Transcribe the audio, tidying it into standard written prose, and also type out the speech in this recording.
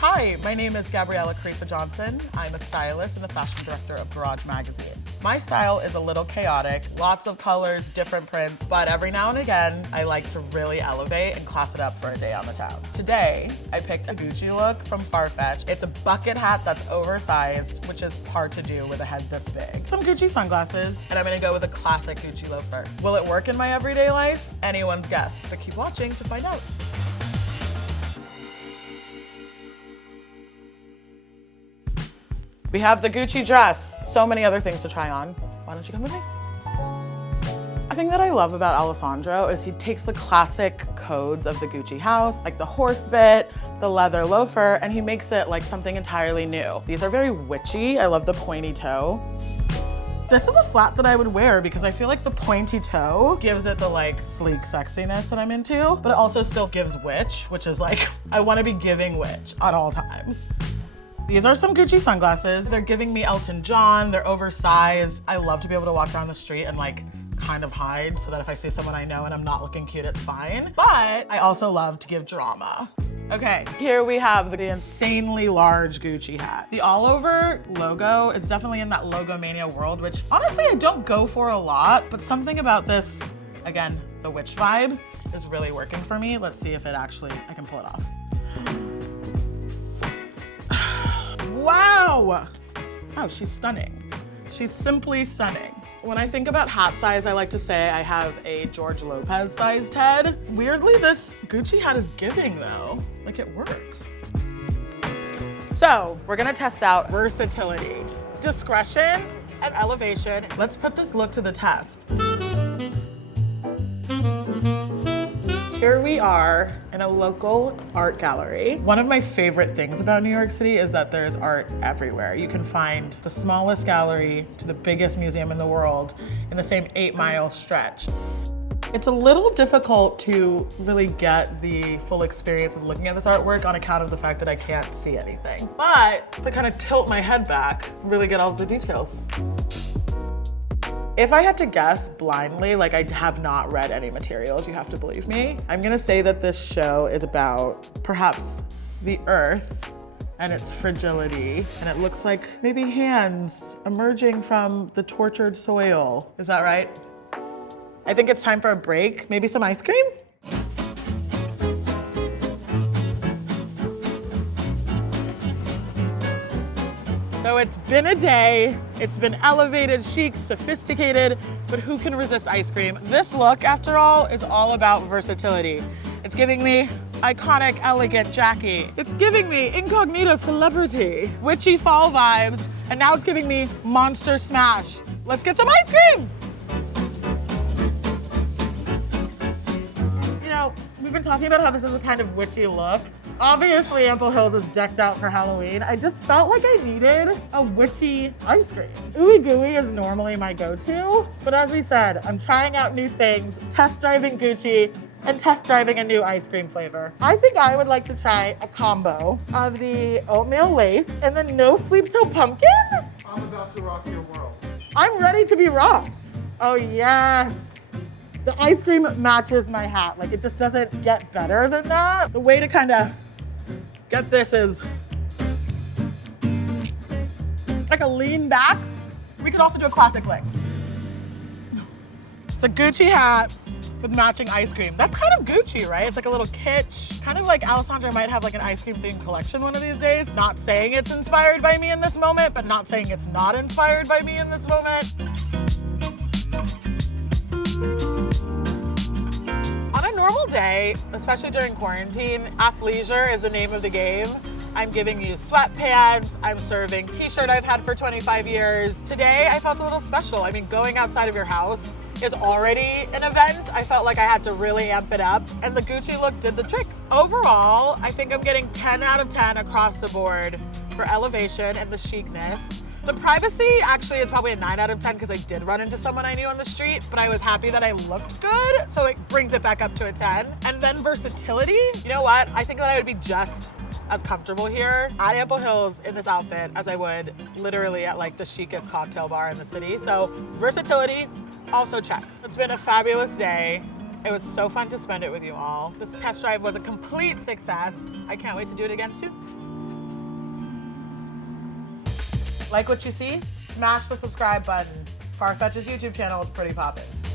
Hi, my name is Gabriella Karefa-Johnson. I'm a stylist and the fashion director of Garage Magazine. My style is a little chaotic, lots of colors, different prints, but every now and again, I like to really elevate and class it up for a day on the town. Today, I picked a Gucci look from Farfetch. It's a bucket hat that's oversized, which is hard to do with a head this big. Some Gucci sunglasses, and I'm gonna go with a classic Gucci loafer. Will it work in my everyday life? Anyone's guess, but keep watching to find out. We have the Gucci dress. So many other things to try on. Why don't you come with me? The thing that I love about Alessandro is he takes the classic codes of the Gucci house, like the horse bit, the leather loafer, and he makes it like something entirely new. These are very witchy. I love the pointy toe. This is a flat that I would wear because I feel like the pointy toe gives it the like sleek sexiness that I'm into, but it also still gives witch, which is like, I wanna be giving witch at all times. These are some Gucci sunglasses. They're giving me Elton John, they're oversized. I love to be able to walk down the street and like kind of hide so that if I see someone I know and I'm not looking cute, it's fine. But I also love to give drama. Okay, here we have the insanely large Gucci hat. The all over logo is definitely in that logo mania world, which honestly I don't go for a lot, but something about this, again, the witch vibe is really working for me. Let's see if it actually, I can pull it off. Wow! Oh, she's stunning. She's simply stunning. When I think about hat size, I like to say I have a George Lopez sized head. Weirdly, this Gucci hat is giving though. Like it works. So we're gonna test out versatility, discretion, and elevation. Let's put this look to the test. Here we are in a local art gallery. One of my favorite things about New York City is that there's art everywhere. You can find the smallest gallery to the biggest museum in the world in the same 8-mile stretch. It's a little difficult to really get the full experience of looking at this artwork on account of the fact that I can't see anything. But if I kind of tilt my head back, really get all the details. If I had to guess blindly, like I have not read any materials, you have to believe me, I'm gonna say that this show is about perhaps the earth and its fragility. And it looks like maybe hands emerging from the tortured soil. Is that right? I think it's time for a break, maybe some ice cream? So it's been a day, it's been elevated, chic, sophisticated, but who can resist ice cream? This look, after all, is all about versatility. It's giving me iconic, elegant Jackie. It's giving me incognito celebrity, witchy fall vibes, and now it's giving me monster smash. Let's get some ice cream! You know, we've been talking about how this is a kind of witchy look. Obviously, Ample Hills is decked out for Halloween. I just felt like I needed a witchy ice cream. Ooey Gooey is normally my go-to, but as we said, I'm trying out new things, test driving Gucci, and test driving a new ice cream flavor. I think I would like to try a combo of the oatmeal lace and the no sleep till pumpkin. I'm about to rock your world. I'm ready to be rocked. Oh yes. The ice cream matches my hat. Like it just doesn't get better than that. The way to kind of get this is like a lean back. We could also do a classic lick. It's a Gucci hat with matching ice cream. That's kind of Gucci, right? It's like a little kitsch. Kind of like Alessandro might have like an ice cream themed collection one of these days. Not saying it's inspired by me in this moment, but not saying it's not inspired by me in this moment. On a normal day, especially during quarantine, athleisure is the name of the game. I'm giving you sweatpants, I'm serving t-shirt I've had for 25 years. Today, I felt a little special. I mean, going outside of your house is already an event. I felt like I had to really amp it up, and the Gucci look did the trick. Overall, I think I'm getting 10 out of 10 across the board for elevation and the chicness. The privacy actually is probably a 9 out of 10 because I did run into someone I knew on the street, but I was happy that I looked good, so it brings it back up to a 10. And then versatility, you know what? I think that I would be just as comfortable here at Ample Hills in this outfit as I would literally at like the chicest cocktail bar in the city. So versatility, also check. It's been a fabulous day. It was so fun to spend it with you all. This test drive was a complete success. I can't wait to do it again soon. Like what you see? Smash the subscribe button. Farfetch's YouTube channel is pretty poppin'.